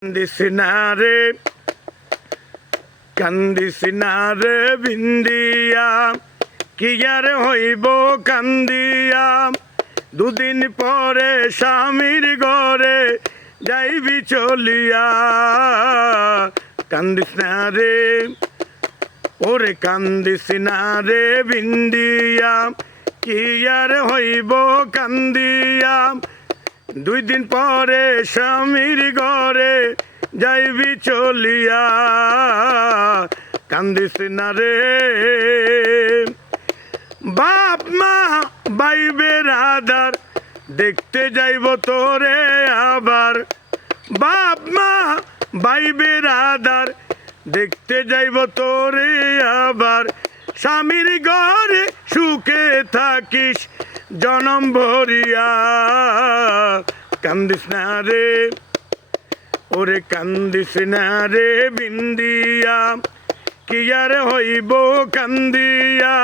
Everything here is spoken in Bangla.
কান্দিস না রে বিন্দিয়া, কি আর হইব কান্দিয়া। দুদিন পরে স্বামীর ঘরে যাইবি চলিয়া। কান্দিস না রে, ওরে কান্দিস না রে বিন্দিয়া, কি আর হইব কান্দিয়া। 2 দিন পরে স্বামীর ঘরে যাইবি চলিয়া। কান্দিস না রে, বাপ মা ভাই বেরাদার দেখতে যাইব তোরে আবার। বাপ মা ভাই বেরাদার দেখতে যাইব তোরে আবার। স্বামীর ঘরে সুখে থাকিস জনম ভরিয়া। কান্দিস না রে, ওরে কান্দিস না রে বিন্দিয়া, কি আর হইব কান্দিয়া।